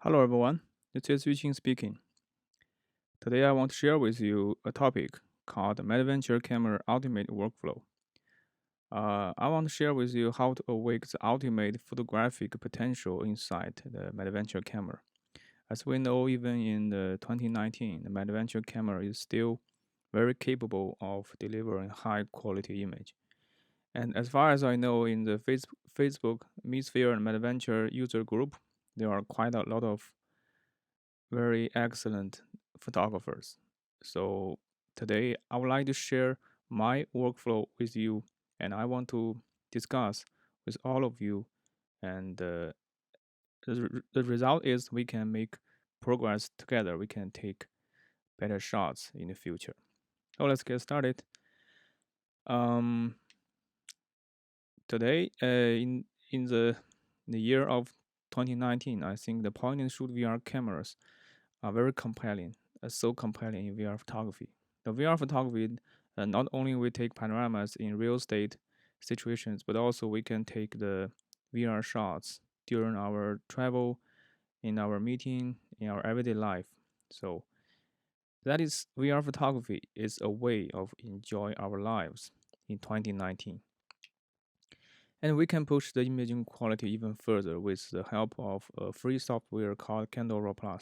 Hello everyone, this is Yuqing speaking. Today I want to share with you a topic called Madventure Camera Ultimate Workflow. I want to share with you how to awake the ultimate photographic potential inside the Madventure camera. As we know, even in the 2019, the Madventure camera is still very capable of delivering high quality image. And as far as I know, in the Facebook Meetsphere and Madventure user group, there are quite a lot of very excellent photographers. So today I would like to share my workflow with you, and I want to discuss with all of you. And the result is we can make progress together. We can take better shots in the future. So let's get started. Um, Today, in the year of 2019, I think the point and shoot VR cameras are very compelling, so compelling in VR photography. The VR photography not only we take panoramas in real estate situations, but also we can take the VR shots during our travel, in our meeting, in our everyday life. So that is VR photography is a way of enjoy our lives in 2019. And we can push the imaging quality even further with the help of a free software called Kandao Raw.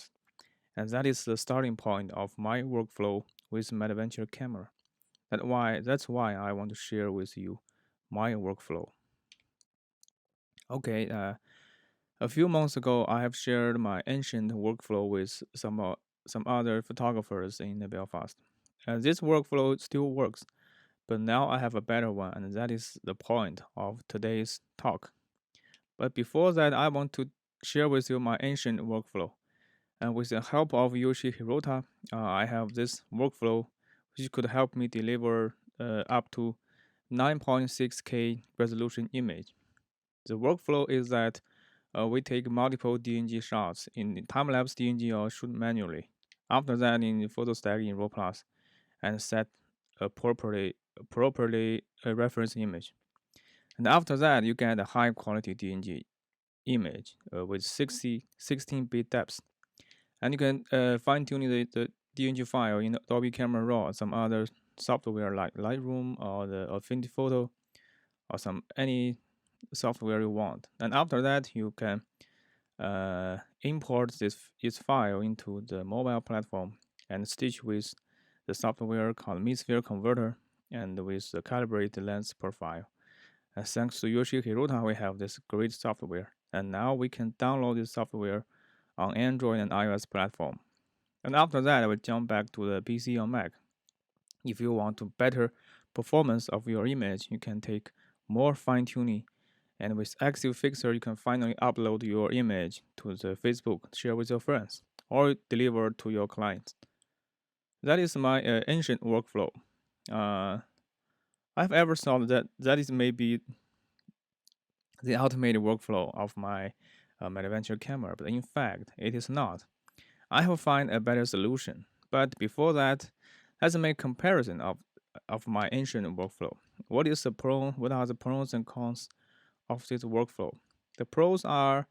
And that is the starting point of my workflow with Madventure camera. That's why I want to share with you my workflow. Okay, a few months ago, I have shared my ancient workflow with some other photographers in Belfast. This workflow still works, but now I have a better one, and that is the point of today's talk. But before that, I want to share with you my ancient workflow. And with the help of Yoshi Hirota, I have this workflow which could help me deliver up to 9.6K resolution image. The workflow is that we take multiple DNG shots in time-lapse DNG or shoot manually. After that, in PhotoStack in RAW+, and set a properly reference image. And after that, you get a high-quality DNG image with 16-bit depth. And you can fine-tune the DNG file in Adobe Camera Raw, some other software like Lightroom or the Affinity Photo, or any software you want. And after that, you can import this file into the mobile platform and stitch with the software called Meetsphere Converter and with the calibrated lens profile. And thanks to Yoshi Hirota, we have this great software. And now we can download this software on Android and iOS platform. And after that, I will jump back to the PC or Mac. If you want to better performance of your image, you can take more fine-tuning. And with Active Fixer, you can finally upload your image to the Facebook, share with your friends, or deliver to your clients. That is my ancient workflow. I've ever thought that is maybe the ultimate workflow of my Madventure camera, but in fact, it is not. I will find a better solution. But before that, let's make comparison of my ancient workflow. What are the pros and cons of this workflow? The pros are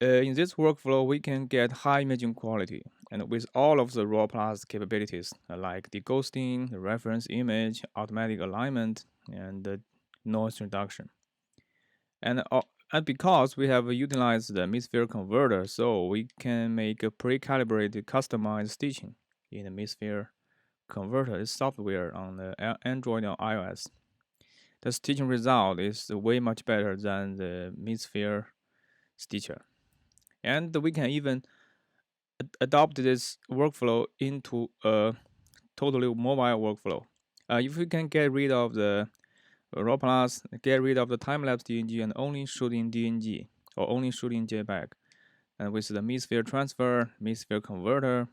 in this workflow we can get high imaging quality and with all of the RAW Plus capabilities like the ghosting, the reference image, automatic alignment, and the noise reduction. And because we have utilized the Meetsphere converter, so we can make a pre-calibrated customized stitching in the Meetsphere converter software on the Android or iOS. The stitching result is way much better than the Meetsphere stitcher. And we can even adopt this workflow into a totally mobile workflow. If we can get rid of the RAW Plus, get rid of the time-lapse DNG and only shoot in DNG or only shoot in JPEG. And with the Meetsphere transfer, Meetsphere converter,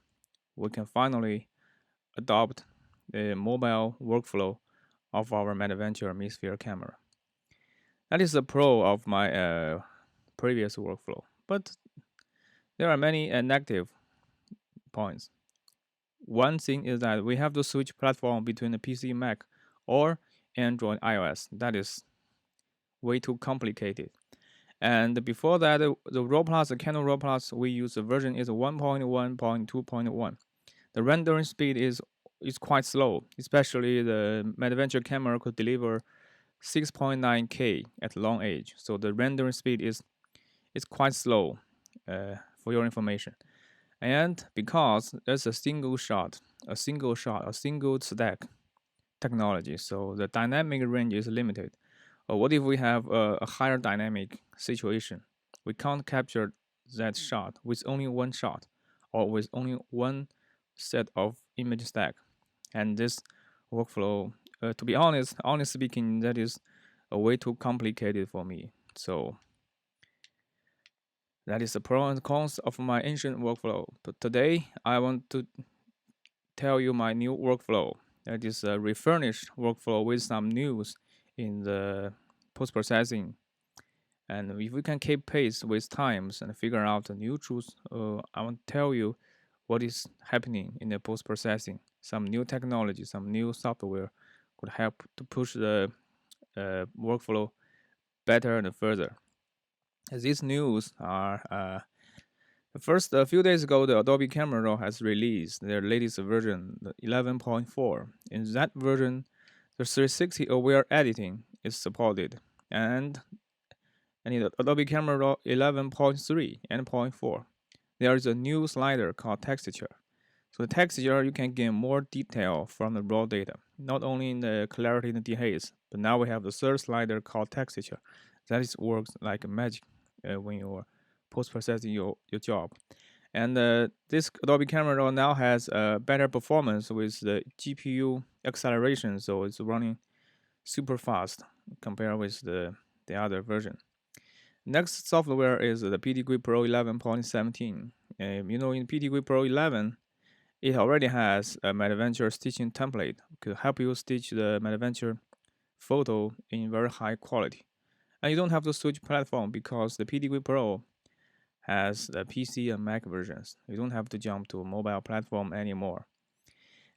we can finally adopt the mobile workflow of our Madventure Meetsphere camera. That is the pro of my previous workflow. But there are many negative points. One thing is that we have to switch platform between the PC, Mac, or Android, iOS. That is way too complicated. And before that, the Raw Plus, the Kandao Raw Plus, we use the version is 1.1.2.1. The rendering speed is quite slow, especially the Madventure camera could deliver 6.9K at long age. So the rendering speed is quite slow, for your information. And because there's a single shot, a single stack technology, so the dynamic range is limited. What if we have a higher dynamic situation? We can't capture that shot with only one shot or with only one set of image stack. And this workflow, to be honest speaking, that is a way too complicated for me. So that is the pros and cons of my ancient workflow. But today I want to tell you my new workflow. That is a refurnished workflow with some news in the post processing. And if we can keep pace with times and figure out the new truth, I want to tell you what is happening in the post processing. Some new technology, some new software could help to push the workflow better and further. These news are first, a few days ago, the Adobe Camera Raw has released their latest version, the 11.4. In that version, the 360 aware editing is supported, and in Adobe Camera Raw 11.3 and point 4, there is a new slider called texture. So the texture, you can gain more detail from the raw data, not only in the clarity and dehaze, but now we have the third slider called texture. That is works like magic when you're post-processing your job. And this Adobe Camera Raw now has better performance with the GPU acceleration, so it's running super fast compared with the other version. Next software is the PTGui Pro 11.17. In PTGui Pro 11, it already has a Madventure stitching template to help you stitch the Madventure photo in very high quality. And you don't have to switch platform because the PTGui Pro has the PC and Mac versions. You don't have to jump to a mobile platform anymore.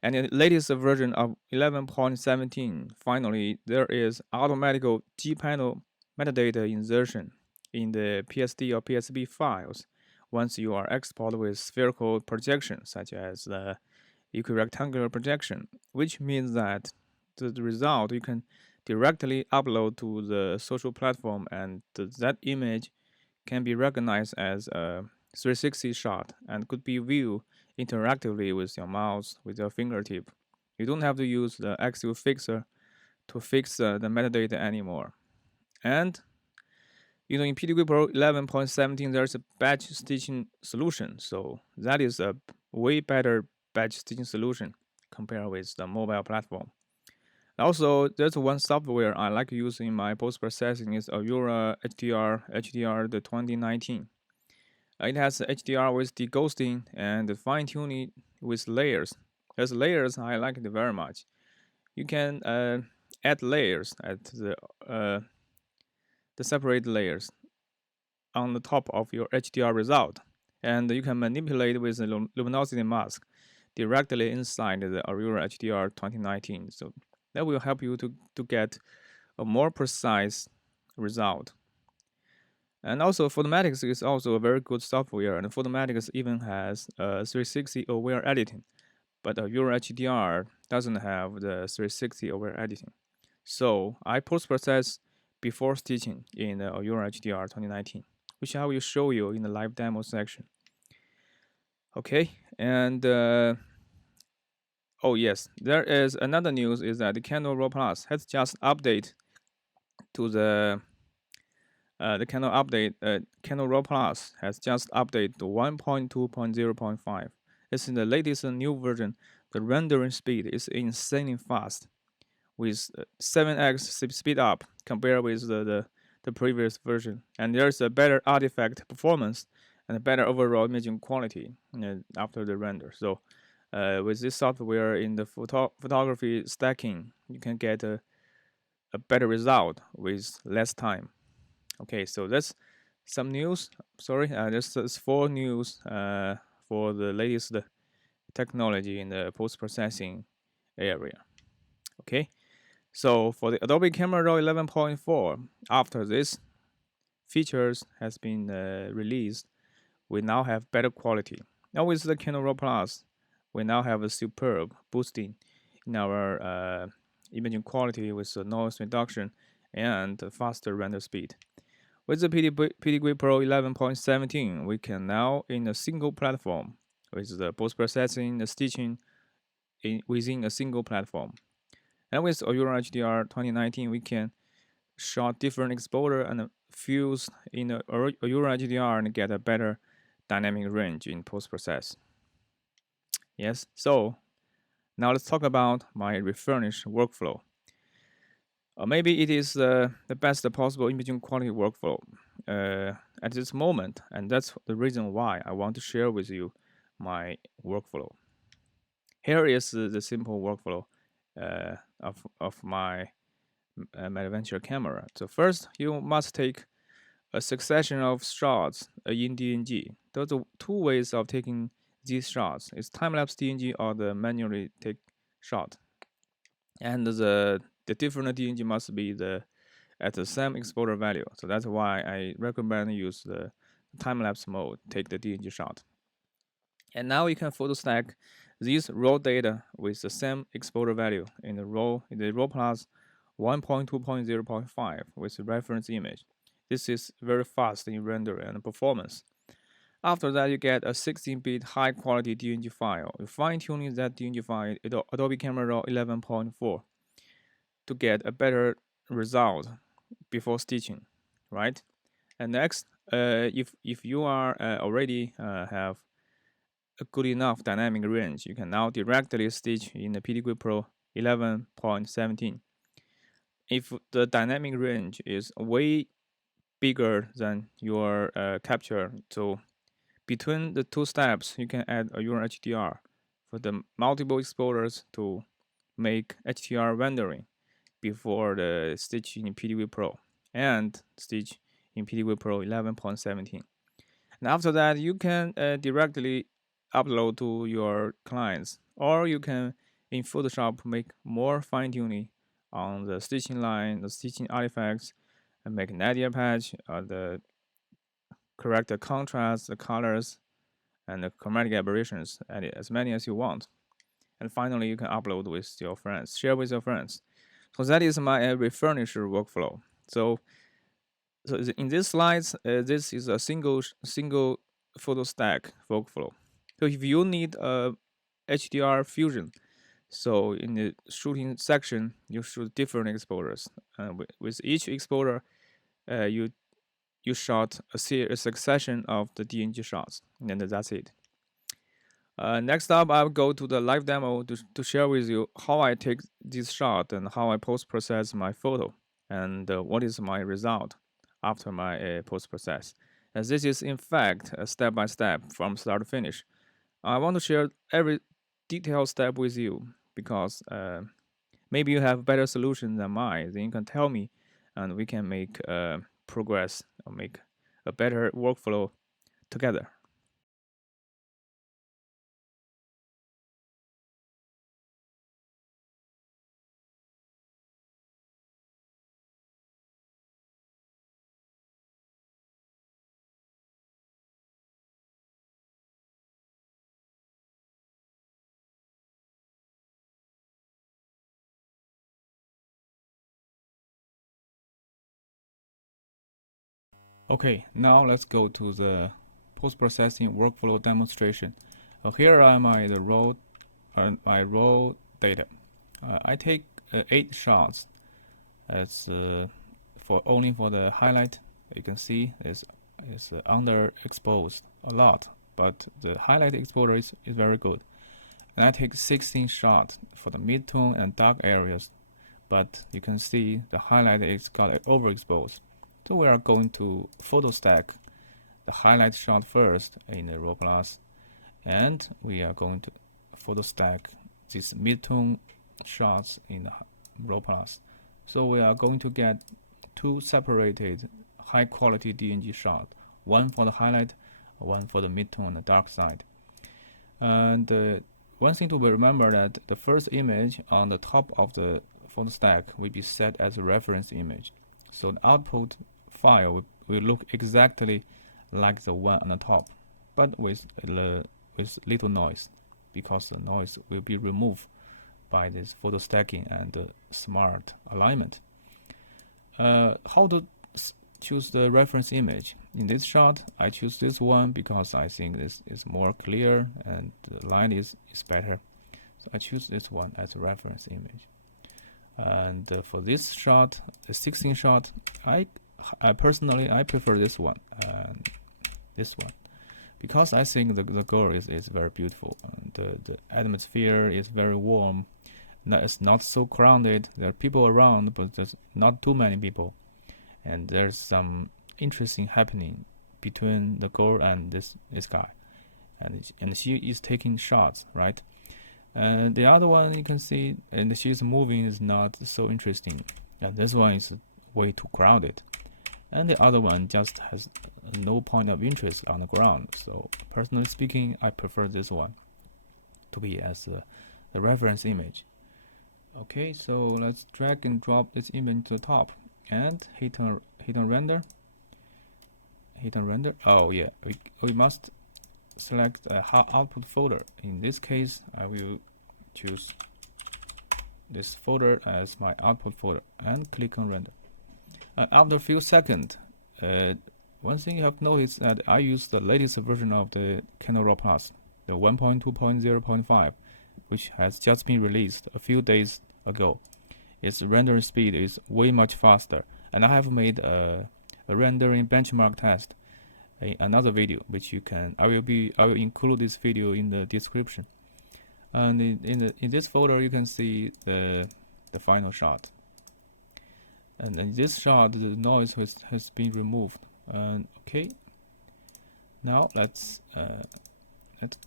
And in the latest version of 11.17, finally, there is automatic G-panel metadata insertion in the PSD or PSB files once you are export with spherical projection, such as the equirectangular projection, which means that the result you can directly upload to the social platform, and that image can be recognized as a 360 shot and could be viewed interactively with your mouse, with your fingertip. You don't have to use the axial fixer to fix the metadata anymore. And in PTGui Pro 11.17, there's a batch stitching solution. So that is a way better batch stitching solution compared with the mobile platform. Also, there's one software I like using in my post-processing is Aurora HDR the 2019. It has HDR with deghosting and fine-tuning with layers. As layers, I like it very much. You can add layers at the separate layers on the top of your HDR result, and you can manipulate with the luminosity mask directly inside the Aurora HDR 2019. So that will help you to get a more precise result. And also, Photomatix is also a very good software, and Photomatix even has 360 aware editing, but Aurora HDR doesn't have the 360 aware editing. So I post-process before stitching in the Aurora HDR 2019, which I will show you in the live demo section. Okay, and oh yes, there is another news is that the Kandao Raw Plus has just updated to the Kandao Raw Plus has just updated to 1.2.0.5. It's in the latest new version. The rendering speed is insanely fast, with 7x speed up compared with the previous version. And there's a better artifact performance and a better overall imaging quality after the render. So with this software in the photography stacking, you can get a better result with less time. Okay, so that's some news. Sorry, that's 4 news for the latest technology in the post-processing area. Okay, so for the Adobe Camera Raw 11.4, after this, features has been released, we now have better quality. Now with the Kandao Raw Plus, we now have a superb boosting in our imaging quality with noise reduction and faster render speed. With the PTGui Pro 11.17, we can now in a single platform with the post-processing, the stitching within a single platform. And with Aurora HDR 2019, we can shot different exposure and fuse in the Aurora HDR and get a better dynamic range in post-process. Yes, so now let's talk about my refurnished workflow. Maybe it is the best possible imaging quality workflow at this moment, and that's the reason why I want to share with you my workflow. Here is the simple workflow of my Madventure camera. So first, you must take a succession of shots in DNG. Those are two ways of taking these shots. It's time-lapse DNG or the manually take shot. And the different DNG must be at the same exposure value. So that's why I recommend use the time-lapse mode, take the DNG shot. And now you can photo stack these raw data with the same exposure value in the raw plus 1.2.0.5 with the reference image. This is very fast in render and performance. After that, you get a 16-bit high-quality DNG file. You fine-tuning that DNG file in Adobe Camera Raw 11.4 to get a better result before stitching, right? And next, if you are already have a good enough dynamic range, you can now directly stitch in the PTGui Pro 11.17. If the dynamic range is way bigger than your capture, so between the two steps, you can add a Aurora HDR for the multiple exposures to make HDR rendering before the stitch in PTGui Pro and stitch in PTGui Pro 11.17. And after that, you can directly upload to your clients, or you can in Photoshop make more fine-tuning on the stitching line, the stitching artifacts, and make nadir patch, the correct the contrast, the colors, and the chromatic aberrations, and as many as you want. And finally, you can upload with your friends, share with your friends. So that is my refurnisher workflow. So in these slides, this is a single photo stack workflow. So if you need a HDR fusion, so in the shooting section, you shoot different exposures. With each exposure, you shot a succession of the DNG shots, and that's it. Next up, I'll go to the live demo to share with you how I take this shot and how I post-process my photo, and what is my result after my post-process. As this is, in fact, a step-by-step from start to finish. I want to share every detailed step with you because maybe you have better solution than mine. Then you can tell me, and we can make progress or make a better workflow together. Okay, now let's go to the post-processing workflow demonstration. Here are my raw data. I take 8 shots. It's only for the highlight. You can see it's underexposed a lot, but the highlight exposure is very good. And I take 16 shots for the mid-tone and dark areas, but you can see the highlight is got overexposed. So we are going to photo stack the highlight shot first in the Raw Plus, and we are going to photo stack these mid-tone shots in the Raw Plus. So we are going to get 2 separated high-quality DNG shots, one for the highlight, one for the mid-tone and the dark side. And one thing to remember that the first image on the top of the photo stack will be set as a reference image. So the output file will look exactly like the one on the top, but with little noise, because the noise will be removed by this photo stacking and smart alignment. How to choose the reference image? In this shot, I choose this one because I think this is more clear and the line is better. So I choose this one as a reference image. And for this shot, the 16 shot, I personally prefer this one and this one, because I think the girl is very beautiful, and the atmosphere is very warm. It's not so crowded. There are people around, but there's not too many people, and there's some interesting happening between the girl and this guy, and she is taking shots, right? And the other one you can see, and she's moving, is not so interesting, and this one is way too crowded, and the other one just has no point of interest on the ground. So personally speaking, I prefer this one to be as the reference image. Okay, so let's drag and drop this image to the top and hit on render. Oh yeah, we must select a output folder. In this case, I will choose this folder as my output folder and click on render. After a few seconds, one thing you have noticed that I use the latest version of the Kandao Raw Plus, the 1.2.0.5, which has just been released a few days ago. Its rendering speed is way much faster, and I have made a rendering benchmark test in another video, which I will include this video in the description. And in this folder, you can see the final shot. And in this shot, the noise has been removed. Okay. Now let's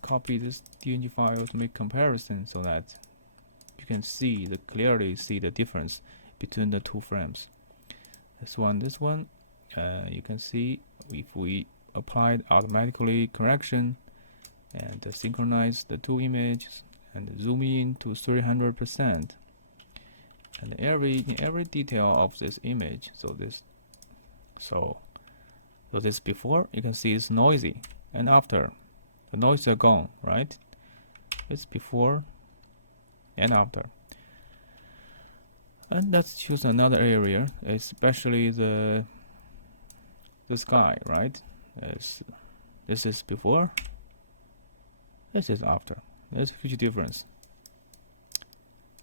copy this DNG file to make comparison, so that you can clearly see the difference between the two frames. This one. You can see if we applied automatically correction and synchronize the two images and zoom in to 300%, and in every detail of this image. So this before, you can see it's noisy, and after, the noise are gone, right? It's before and after. And let's choose another area, especially the sky, right? This is before, this is after. There's a huge difference.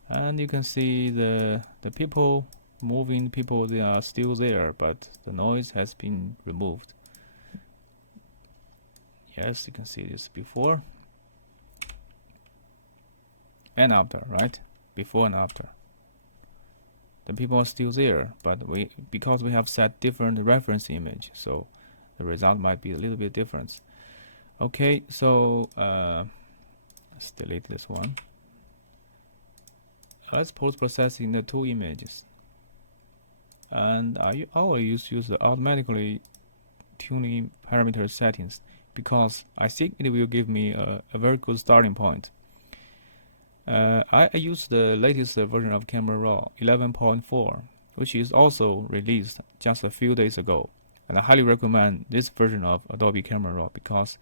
And you can see the people moving, they are still there, but the noise has been removed. Yes, you can see this before and after, right? Before and after. The people are still there, but because we have set different reference image, so the result might be a little bit different. Okay, so let's delete this one. Let's post-processing the two images, and I always use the automatically tuning parameter settings, because I think it will give me a very good starting point. I use the latest version of Camera Raw 11.4, which is also released just a few days ago, and I highly recommend this version of Adobe Camera Raw because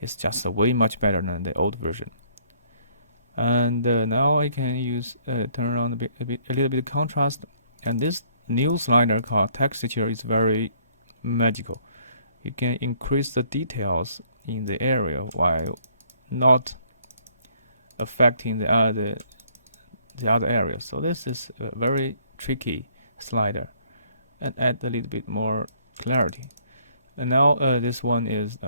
it's just way much better than the old version. And now I can use turn on a little bit of contrast, and this new slider called texture is very magical. You can increase the details in the area while not affecting the other areas. So this is a very tricky slider, and add a little bit more clarity. And now this one is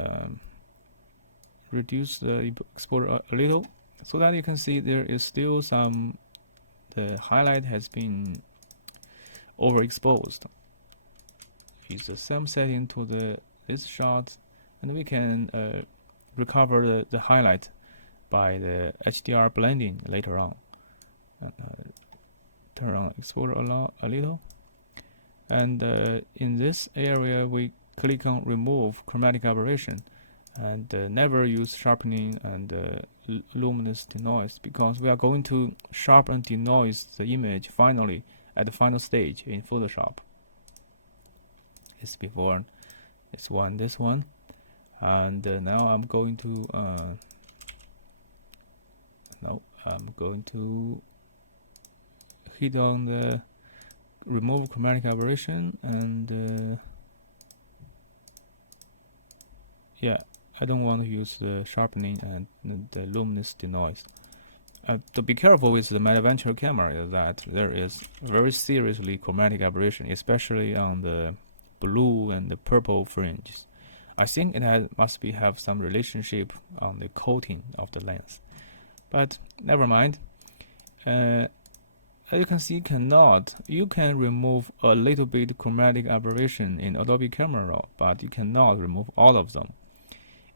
reduce the exposure a little, so that you can see there is still the highlight has been overexposed. Use the same setting to this shot, and we can recover the highlight by the HDR blending later on. Turn on exposure a little, and in this area we click on remove chromatic aberration, and never use sharpening and luminous denoise, because we are going to sharpen and denoise the image finally at the final stage in Photoshop. It's before this one, and now I'm going to I'm going to hit on the remove chromatic aberration, and yeah, I don't want to use the sharpening and the luminous denoise. To be careful with the Madventure camera is that there is very seriously chromatic aberration, especially on the blue and the purple fringes. I think it must have some relationship on the coating of the lens, but never mind. As you can see, you can remove a little bit chromatic aberration in Adobe Camera Raw, but you cannot remove all of them.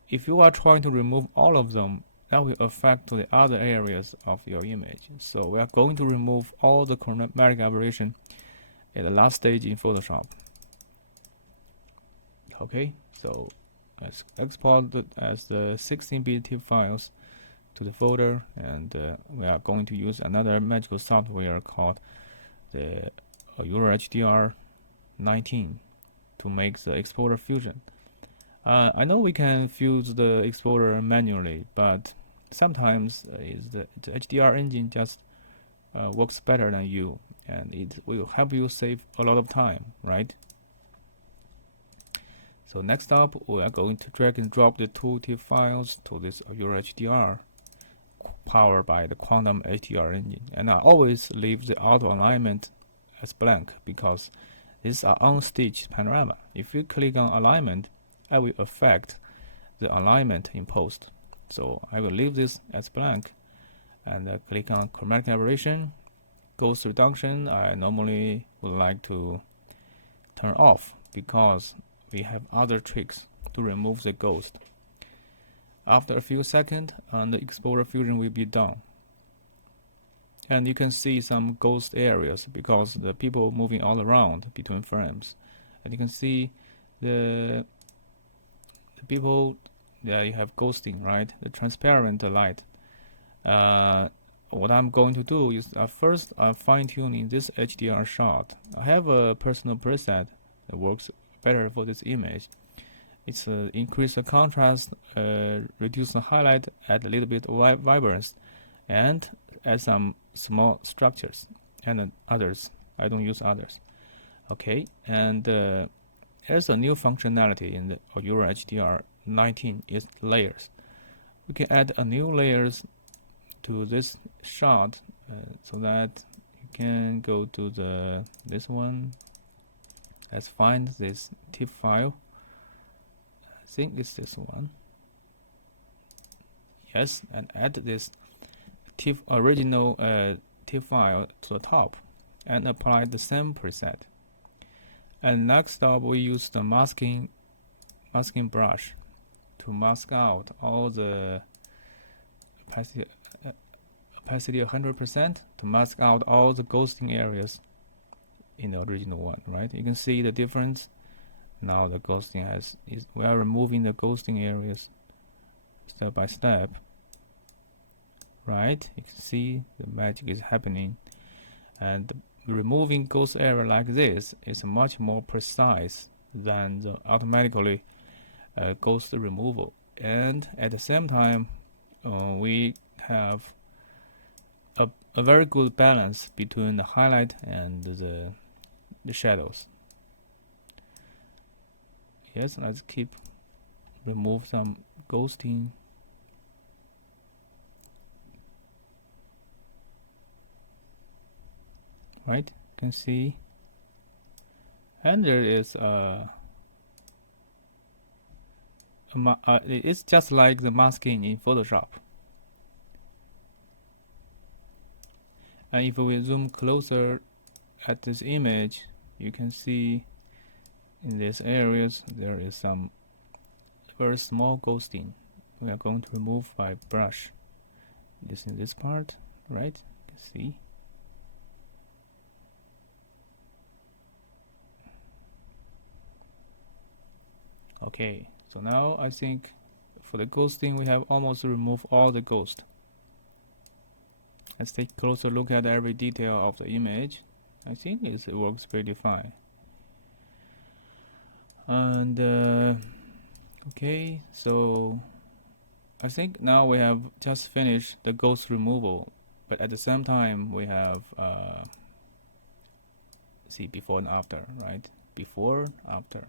If you are trying to remove all of them, that will affect the other areas of your image. So we are going to remove all the chromatic aberration at the last stage in Photoshop. Okay, so let's export it as the 16-bit TIFF files to the folder, and we are going to use another magical software called the Aurora HDR 19 to make the exporter fusion. I know we can fuse the exporter manually, but sometimes the HDR engine just works better than you, and it will help you save a lot of time, right? So next up, we are going to drag and drop the two TIFF files to this Aurora HDR powered by the Quantum HDR engine, and I always leave the auto alignment as blank because these are unstitched panorama. If you click on alignment, I will affect the alignment in post. So I will leave this as blank and click on chromatic aberration. Ghost reduction, I normally would like to turn off because we have other tricks to remove the ghost. After a few seconds, the exposure fusion will be done. And you can see some ghost areas because the people moving all around between frames. And you can see the people, yeah, you have ghosting, right? The transparent light. What I'm going to do is first fine-tuning this HDR shot. I have a personal preset that works better for this image. It's increase the contrast, reduce the highlight, add a little bit of vibrance, and add some small structures and others. I don't use others. Okay, and there's a new functionality in the Aurora HDR 19 is layers. We can add a new layers to this shot so that you can go to this one. Let's find this TIFF file. I think it's this one. Yes, and add this original TIFF file to the top and apply the same preset. And next up, we use the masking brush to mask out all the opacity 100% to mask out all the ghosting areas in the original one, right? You can see the difference. Now the ghosting we are removing the ghosting areas step by step, right? You can see the magic is happening, and removing ghost area like this is much more precise than the automatically ghost removal. And at the same time, we have a very good balance between the highlight and the shadows. Yes, let's remove some ghosting. Right, you can see, and there is it's just like the masking in Photoshop. And if we zoom closer at this image, you can see in these areas there is some very small ghosting. We are going to remove by brush. This in this part, right? You can see. Okay, so now I think for the ghosting we have almost removed all the ghost. Let's take a closer look at every detail of the image. I think it works pretty fine. And okay, so I think now we have just finished the ghost removal, but at the same time we have see before and after, right? Before, after.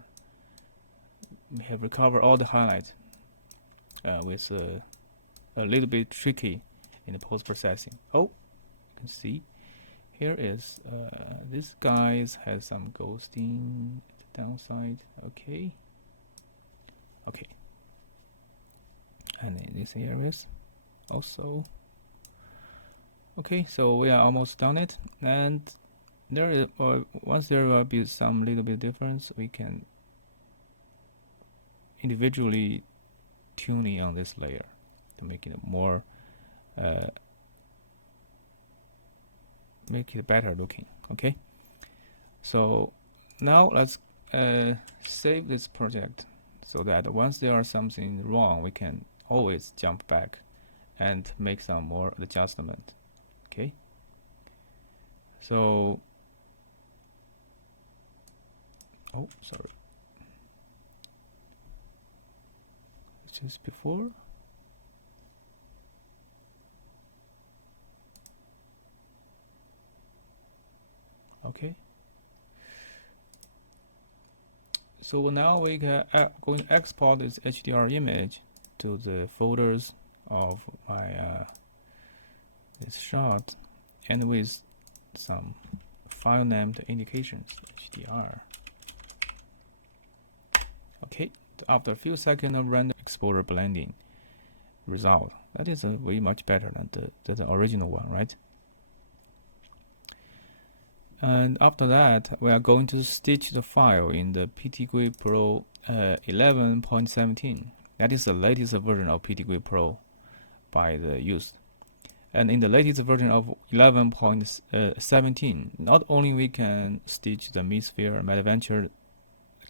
We have recovered all the highlights with a little bit tricky in the post-processing. Oh, you can see here is this guy has some ghosting downside. Okay, and in these areas also. Okay, so we are almost done it, and there is once there will be some little bit difference, we can individually tuning on this layer to make it more make it better looking. Okay, so now let's save this project so that once there is something wrong, we can always jump back and make some more adjustment. Okay, so sorry, just before. Okay, so now we can going to export this HDR image to the folders of my this shot, and with some file named indications HDR. Okay, after a few seconds of random exposure blending result, that is way much better than the original one, right? And after that, we are going to stitch the file in the PTGui Pro 11.17. That is the latest version of PTGui Pro by the use. And in the latest version of 11.17, not only we can stitch the Madventure Madventure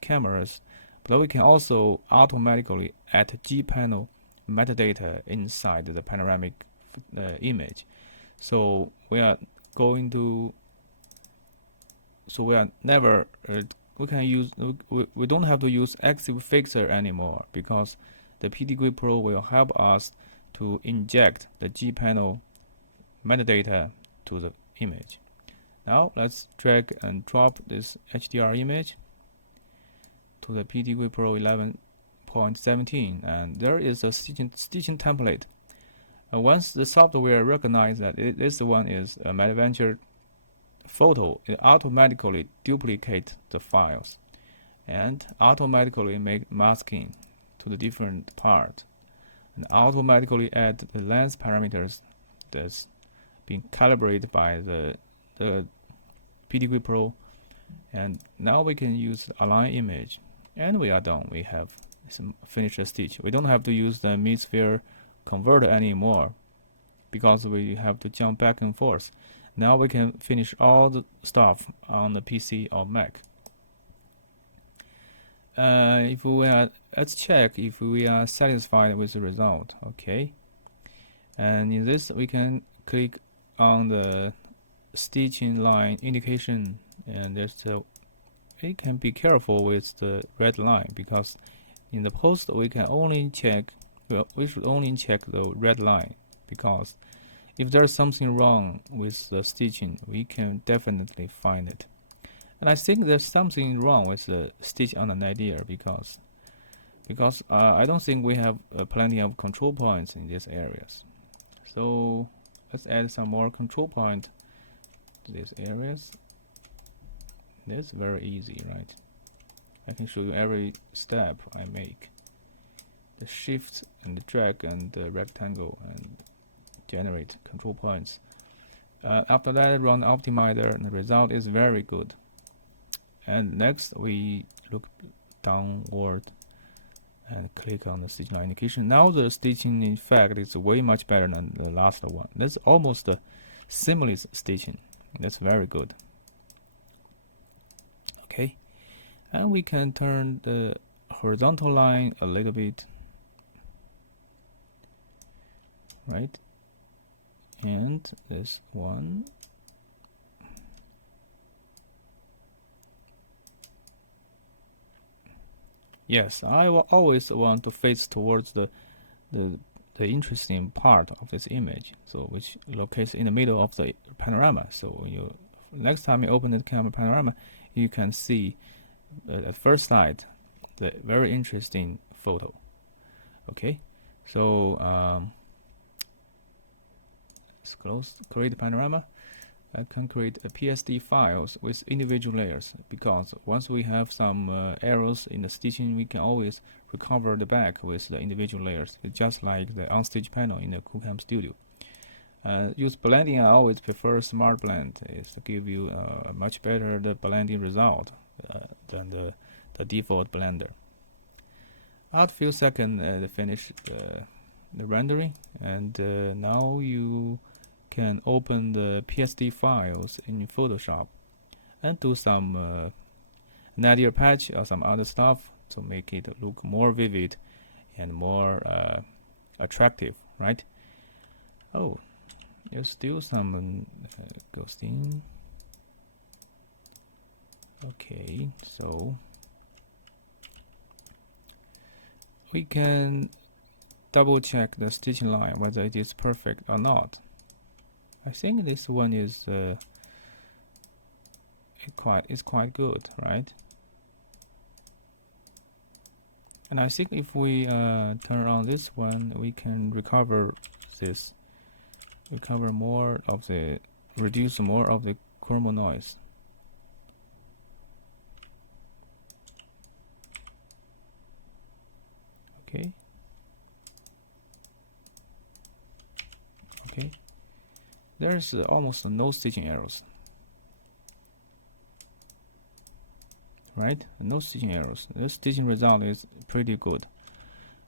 cameras, but we can also automatically add G-panel metadata inside the panoramic image. So we are going to we are never we can use we don't have to use active fixer anymore, because the PTGui Pro will help us to inject the G-panel metadata to the image. Now let's drag and drop this HDR image to the PTGui Pro 11.17, and there is a stitching template. Once the software recognizes that this one is a Madventure photo, it automatically duplicates the files and automatically make masking to the different part, and automatically add the lens parameters that's being calibrated by the PTGui Pro. And now we can use the align image, and we are done. We have finished the stitch. We don't have to use the mid-sphere converter anymore, because we have to jump back and forth. Now we can finish all the stuff on the PC or Mac. Let's check if we are satisfied with the result. Okay, and in this we can click on the stitching line indication, and we can be careful with the red line, because in the post we can only check. We should only check the red line, because if there's something wrong with the stitching, we can definitely find it. And I think there's something wrong with the stitch on the nadir, because I don't think we have plenty of control points in these areas. So let's add some more control point to these areas. That's very easy, right? I can show you every step I make. The shift and the drag and the rectangle, and generate control points. After that, run optimizer, and the result is very good. And next we look downward and click on the stitching line indication. Now the stitching in fact is way much better than the last one. That's almost a seamless stitching. That's very good. Okay, and we can turn the horizontal line a little bit, right? And this one, Yes, I will always want to face towards the interesting part of this image, so which locates in the middle of the panorama. So when you next time you open the camera panorama, you can see at first sight the very interesting photo. Okay, so let's close create panorama. I can create a PSD files with individual layers, because once we have some errors in the stitching, we can always recover the back with the individual layers. It's just like the on-stage panel in the QCam Studio. Use blending, I always prefer Smart Blend. It's to give you a much better the blending result than the default blender. After a few seconds to finish the rendering, and now you can open the PSD files in Photoshop and do some nadir patch or some other stuff to make it look more vivid and more attractive, right? Oh, there's still some ghosting. Okay, so we can double check the stitching line whether it is perfect or not. I think this one is quite good, right? And I think if we turn on this one, we can reduce more of the chroma noise. Okay. Okay. There's almost no stitching errors. Right? No stitching errors. The stitching result is pretty good.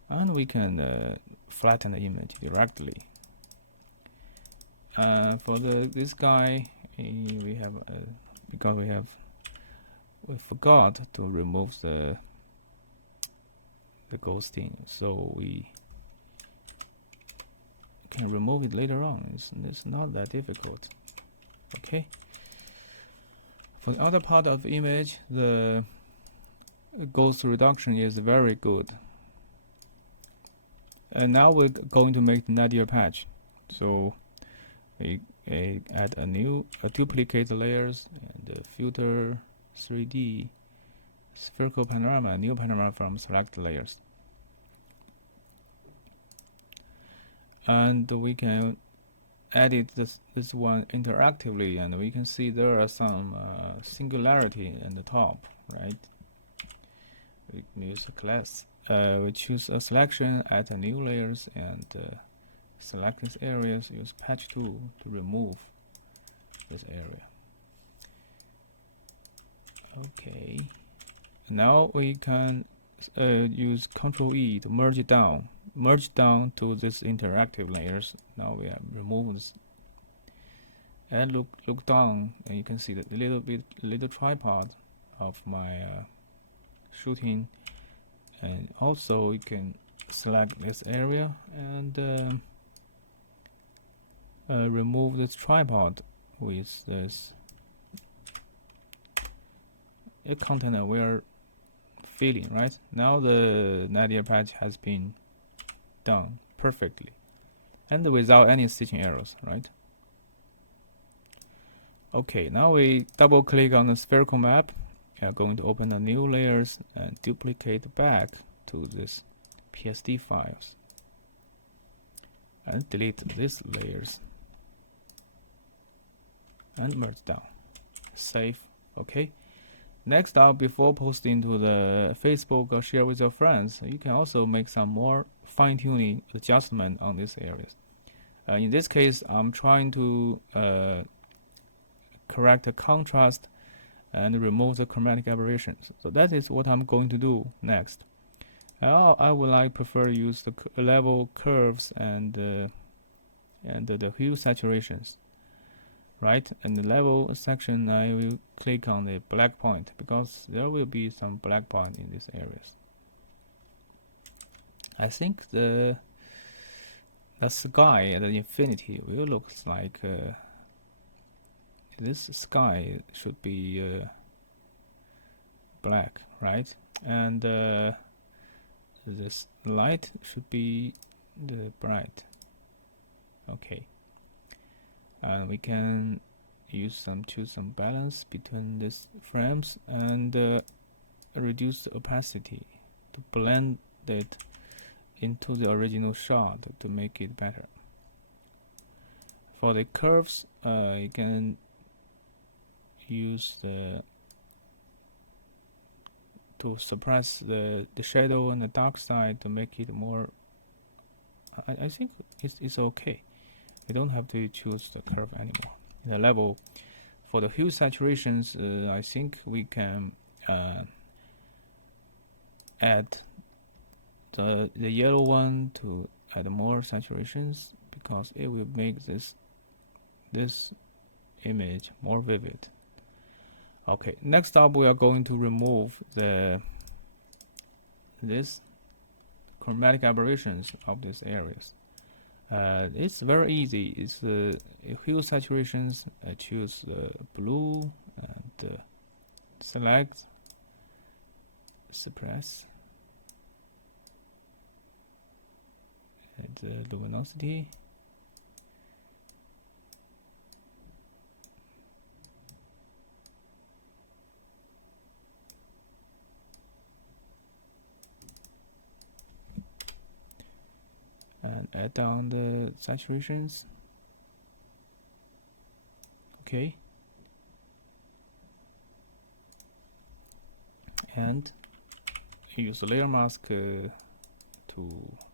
And we can flatten the image directly. For this guy, we have because we forgot to remove the ghosting, so we can remove it later on. It's not that difficult. Okay. For the other part of the image, the ghost reduction is very good. And now we're going to make the nadir patch. So we add duplicate the layers and filter 3D spherical panorama, new panorama from select layers. And we can edit this one interactively, and we can see there are some singularity in the top, right? We can use a class. We choose a selection, add a new layers, and select these areas. Use patch tool to remove this area. Okay. Now we can use Ctrl E to merge down to this interactive layers. Now we have removed this, and look down, and you can see that little tripod of my shooting, and also you can select this area and remove this tripod with this content aware feeling. Right now the nadir patch has been done perfectly and without any stitching errors, right? Okay, now we double click on the spherical map. We are going to open the new layers and duplicate back to this PSD files and delete these layers and merge down. Save. Okay. Next up, before posting to the Facebook or share with your friends, you can also make some more fine-tuning adjustment on these areas. In this case, I'm trying to correct the contrast and remove the chromatic aberrations. So that is what I'm going to do next. I would prefer use the level curves and the hue saturations. Right, and the level section, I will click on the black point because there will be some black point in these areas. I think the sky at the infinity will look like this should be black, right? And this light should be the bright. Okay, and we can choose some balance between these frames and reduce the opacity to blend it into the original shot to make it better. For the curves, you can use to suppress the shadow and the dark side to make it more. I think it's okay. We don't have to choose the curve anymore. The level for the hue saturations, I think we can add the yellow one to add more saturations, because it will make this image more vivid. Okay, next up we are going to remove this chromatic aberrations of these areas. It's very easy. It's hue saturations. I choose blue and select, suppress, and luminosity. And add down the saturations. Okay. And use the layer mask to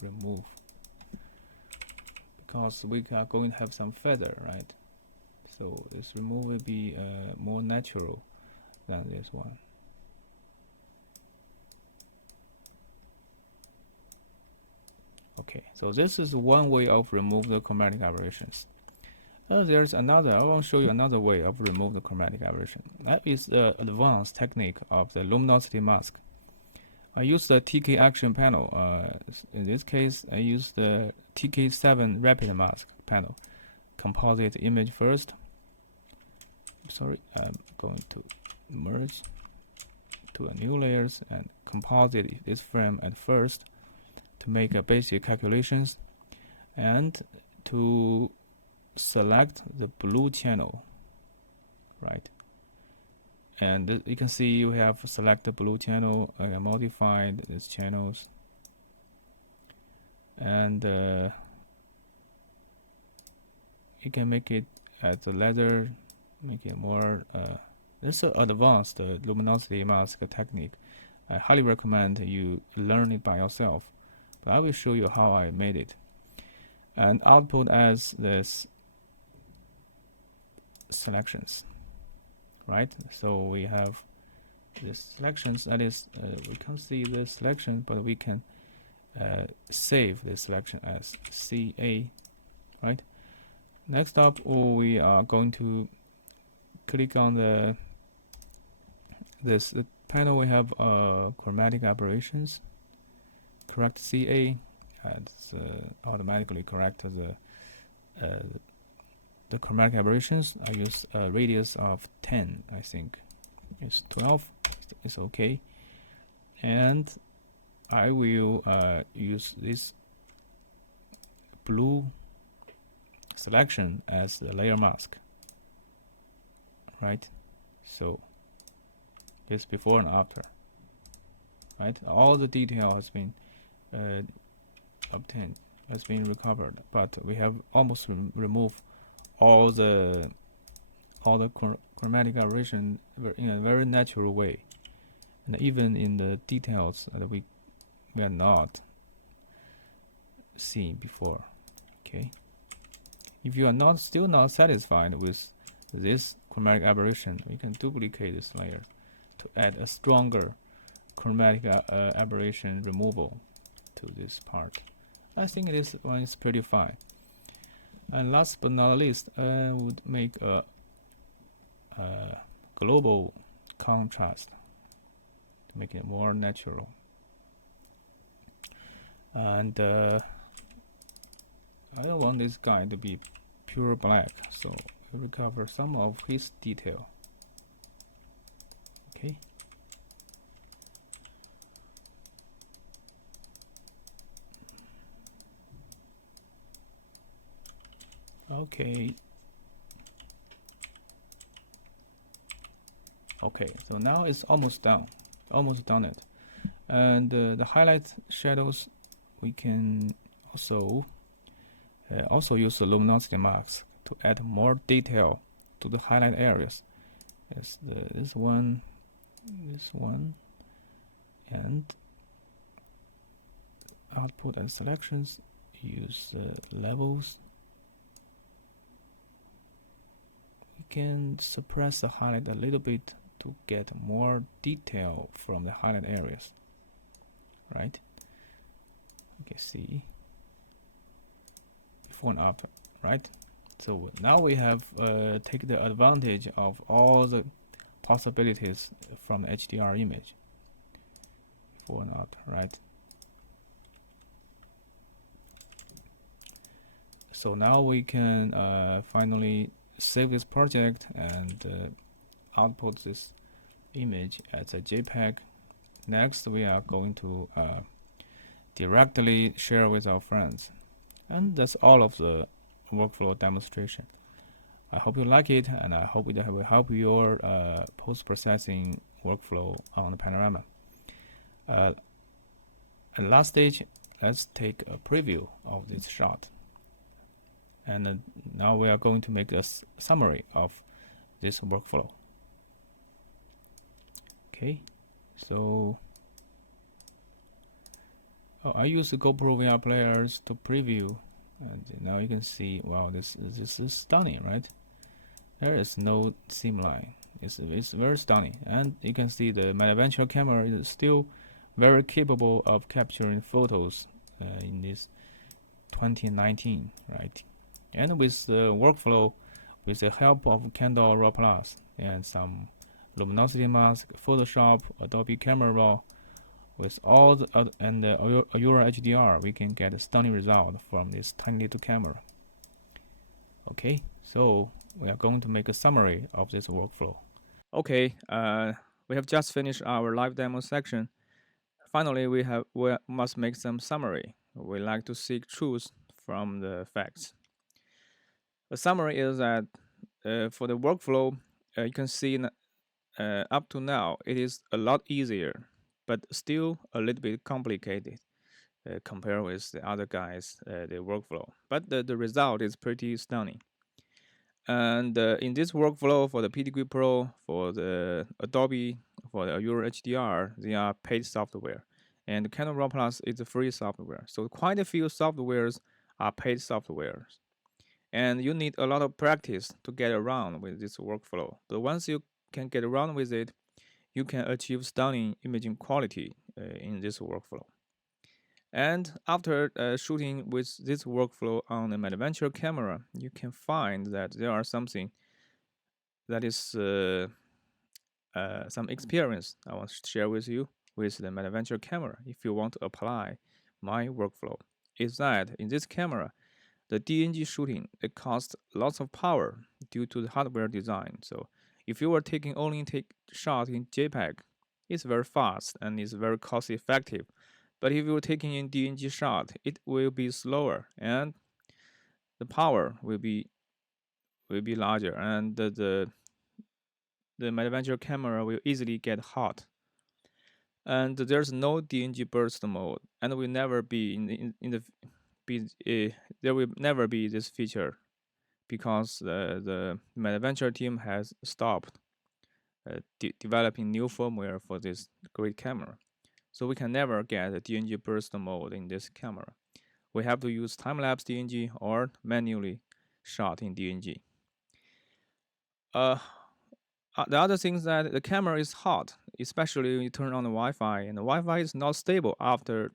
remove, because we are going to have some feather, right? So this remove will be more natural than this one. Okay, so this is one way of remove the chromatic aberrations. There's another. I want to show you another way of remove the chromatic aberration. That is the advanced technique of the luminosity mask. I use the TK action panel. In this case, I use the TK7 rapid mask panel. Composite image first. Sorry, I'm going to merge to a new layers and composite this frame at first to make a basic calculations, and to select the blue channel, right? And you can see you have select the blue channel. I can modify these channels, and you can make it at the leather, make it more. This is an advanced luminosity mask technique. I highly recommend you learn it by yourself. But I will show you how I made it, and output as this selections, right? So we have this selections, that is we can see the selection, but we can save this selection as CA, right? Next up, we are going to click on this panel. We have chromatic aberrations, correct CA, and automatically correct the chromatic aberrations. I use a radius of 10, I think it's 12, it's okay. And I will use this blue selection as the layer mask, right? So this before and after, right? All the detail has been obtained, has been recovered, but we have almost removed all the chromatic aberration in a very natural way, and even in the details that we are not seen before. Okay, if you are still not satisfied with this chromatic aberration, you can duplicate this layer to add a stronger chromatic aberration removal to this part. I think this one is pretty fine. And last but not least, I would make a global contrast to make it more natural. And I don't want this guy to be pure black, so I recover some of his detail. Okay. Okay. Okay, so now it's almost done. Almost done it. And the highlight shadows, we can also use the luminosity mask to add more detail to the highlight areas. Yes, this one, and output and selections. Use levels. We can suppress the highlight a little bit to get more detail from the highlight areas, right? You can see before and after, right? So now we have taken the advantage of all the possibilities from the HDR image before and after, right? So now we can finally save this project and output this image as a JPEG. Next, we are going to directly share with our friends. And that's all of the workflow demonstration. I hope you like it, and I hope it will help your post-processing workflow on the panorama. And last stage, let's take a preview of this shot. And now we are going to make a summary of this workflow. Okay, so I use the GoPro VR players to preview, and now you can see, wow, this is stunning, right? There is no seam line. It's very stunning, and you can see the Madventure camera is still very capable of capturing photos in this 2019, right? And with the workflow, with the help of Kandao Raw Plus and some luminosity mask, Photoshop, Adobe Camera Raw, with all the and the Aurora HDR, we can get a stunning result from this tiny little camera. Okay, so we are going to make a summary of this workflow. Okay, we have just finished our live demo section. Finally, we must make some summary. We like to seek truth from the facts. The summary is that for the workflow, you can see up to now it is a lot easier, but still a little bit complicated compared with the other guys' the workflow. But the result is pretty stunning. And in this workflow for the PTGui Pro, for the Adobe, for the Aurora HDR, they are paid software. And Kandao Raw Plus is a free software. So quite a few softwares are paid softwares. And you need a lot of practice to get around with this workflow. But once you can get around with it, you can achieve stunning imaging quality in this workflow. And after shooting with this workflow on a Madventure camera, you can find that there are something that is some experience I want to share with you with the Madventure camera. If you want to apply my workflow, is that in this camera, the DNG shooting, it costs lots of power due to the hardware design. So if you are taking only shot in JPEG, it's very fast and it's very cost effective. But if you're taking in DNG shot, it will be slower and the power will be larger, and the Madventure camera will easily get hot. And there's no DNG burst mode, and will never be there will never be this feature because the Madventure team has stopped developing new firmware for this great camera. So we can never get a DNG burst mode in this camera. We have to use time-lapse DNG or manually shot in DNG. The other thing is that the camera is hot, especially when you turn on the Wi-Fi, and the Wi-Fi is not stable after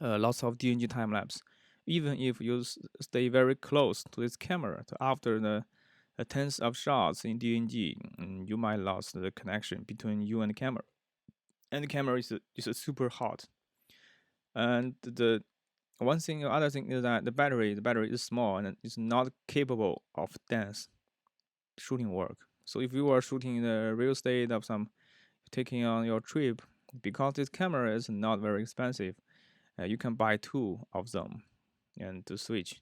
lots of DNG time-lapse. Even if you stay very close to this camera, after the tens of shots in DNG, you might lose the connection between you and the camera. And the camera is super hot. And the other thing is that the battery is small and it's not capable of dense shooting work. So if you are shooting in the real estate of some taking on your trip, because this camera is not very expensive, you can buy two of them and to switch.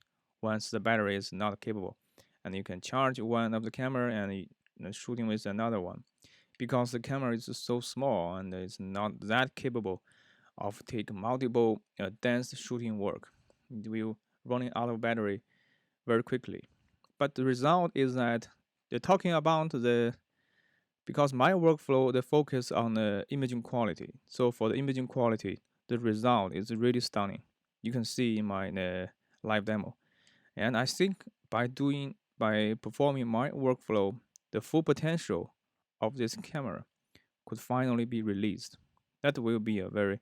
once the battery is not capable, and you can charge one of the camera and shooting with another one, because the camera is so small and it's not that capable of take multiple dense shooting work. It will running out of battery very quickly. But the result is that they're talking about the because my workflow they focus on the imaging quality. So for the imaging quality, the result is really stunning. You can see in my live demo, and I think by performing my workflow, the full potential of this camera could finally be released. That will be a very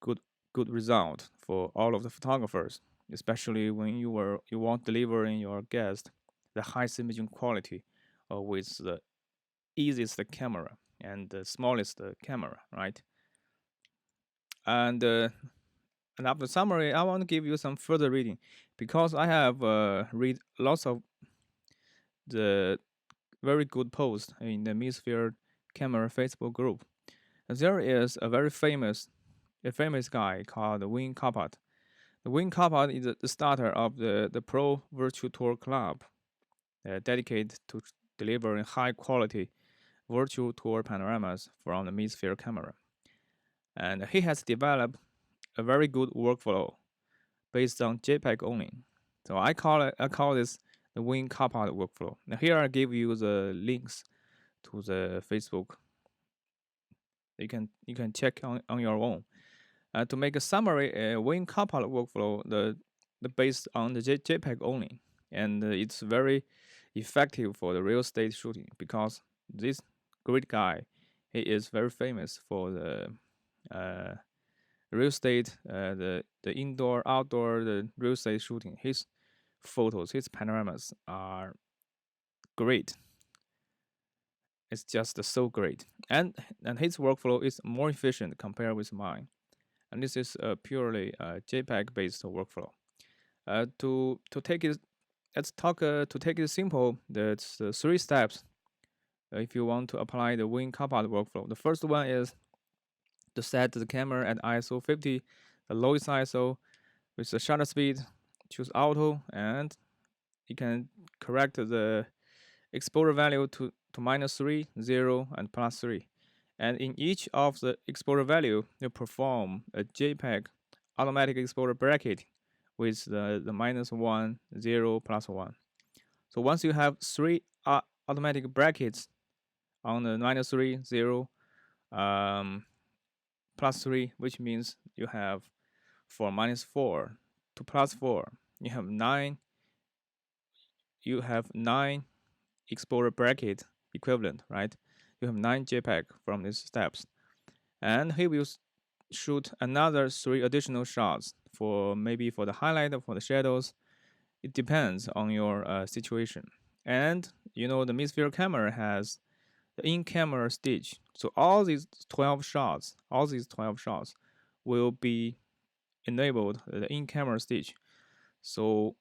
good good result for all of the photographers, especially when you want delivering your guest the highest imaging quality with the easiest camera and the smallest camera, right? And and after summary, I want to give you some further reading because I have read lots of the very good posts in the Mesosphere Camera Facebook group. There is a famous guy called Wayne Carpart. The Wayne Carpart is the starter of the Pro Virtual Tour Club, dedicated to delivering high quality virtual tour panoramas from the Mesosphere camera. And he has developed a very good workflow based on JPEG only. So I call this the Wayne Carpart workflow. Now here I give you the links to the Facebook. You can check on your own. To make a summary, Wayne Carpart workflow the based on the JPEG only, and it's very effective for the real estate shooting because this great guy, he is very famous for the uh, real estate, the indoor, outdoor, the real estate shooting. His photos, his panoramas are great. It's just so great, and his workflow is more efficient compared with mine. And this is a purely JPEG based workflow. To take it, let's talk to take it simple. There's three steps if you want to apply the Wayne Carpart workflow. The first one is to set the camera at ISO 50, the lowest ISO, with the shutter speed. Choose auto, and you can correct the exposure value to -3, 0, and +3. And in each of the exposure value, you perform a JPEG automatic exposure bracket with the -1, 0, +1. So once you have three automatic brackets on the -3, 0, +3, which means you have for -4 to +4, you have nine exposure bracket equivalent, right? You have 9 JPEG from these steps. And he will shoot another 3 additional shots for maybe for the highlight or for the shadows. It depends on your situation. And you know the Mesosphere camera has the in-camera stage. So all these 12 shots, will be enabled the in-camera stage. So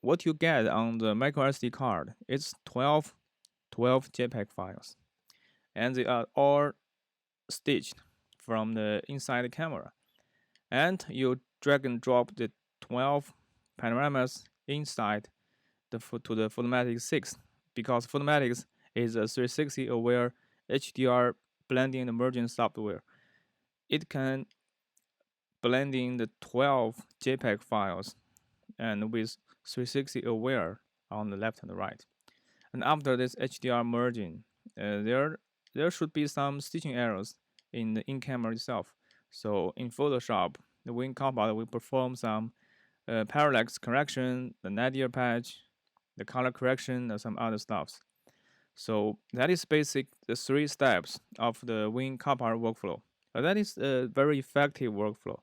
what you get on the micro SD card is 12 JPEG files, and they are all stitched from the inside the camera. And you drag and drop the 12 panoramas inside to the Photomatic 6 because Photomatic is a 360 aware HDR blending and merging software. It can blend in the 12 JPEG files and with 360 aware on the left and the right. And after this HDR merging, there should be some stitching errors in the in-camera itself. So in Photoshop, the Wayne Carpart will perform some parallax correction, the nadir patch, the color correction, and some other stuffs. So that is basic the 3 steps of the Wayne Carpart workflow. That is a very effective workflow.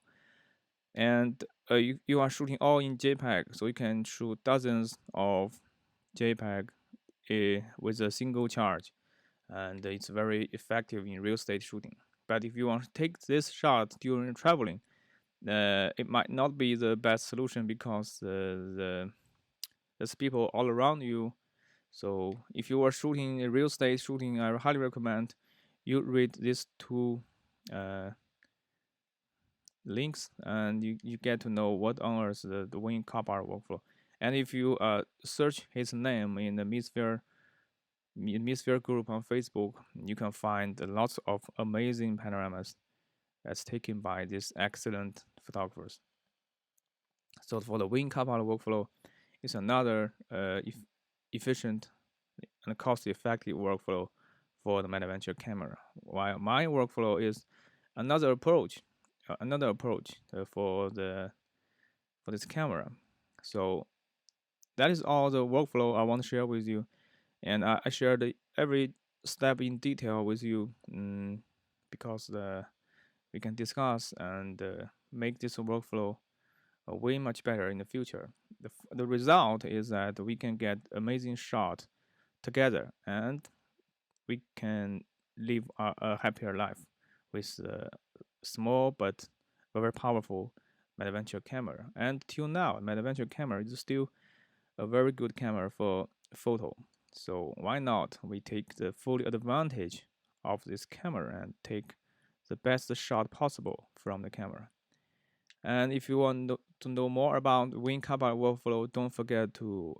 And you are shooting all in JPEG, so you can shoot dozens of JPEG with a single charge, and it's very effective in real estate shooting. But if you want to take this shot during traveling, it might not be the best solution because there's people all around you. So if you are shooting a real estate shooting, I highly recommend you read these 2 links, and you get to know what on earth the Wayne Carpart workflow. And if you search his name in the Midsphere group on Facebook, you can find lots of amazing panoramas that's taken by these excellent photographers. So for the wing Kappa workflow, it's another efficient and cost-effective workflow for the Madventure camera. While my workflow is another approach, for this camera. So that is all the workflow I want to share with you, and I shared every step in detail with you, because we can discuss and make this workflow way much better in the future. The result is that we can get amazing shot together, and we can live a happier life with a small but very powerful Madventure camera. And till now, Madventure camera is still a very good camera for photo. So why not we take the full advantage of this camera and take the best shot possible from the camera. And if you want to know more about WinCapture workflow, don't forget to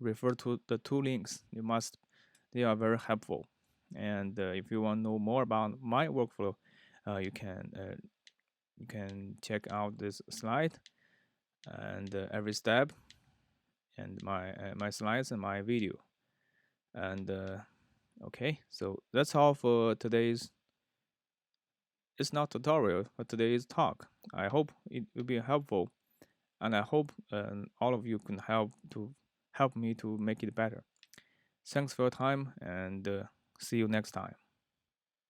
refer to the two links. They are very helpful. And if you want to know more about my workflow, you can check out this slide and every step, and my slides and my video. And okay, so that's all for today's. It's not tutorial, but today's talk. I hope it will be helpful, and I hope all of you can help me to make it better. Thanks for your time, and see you next time.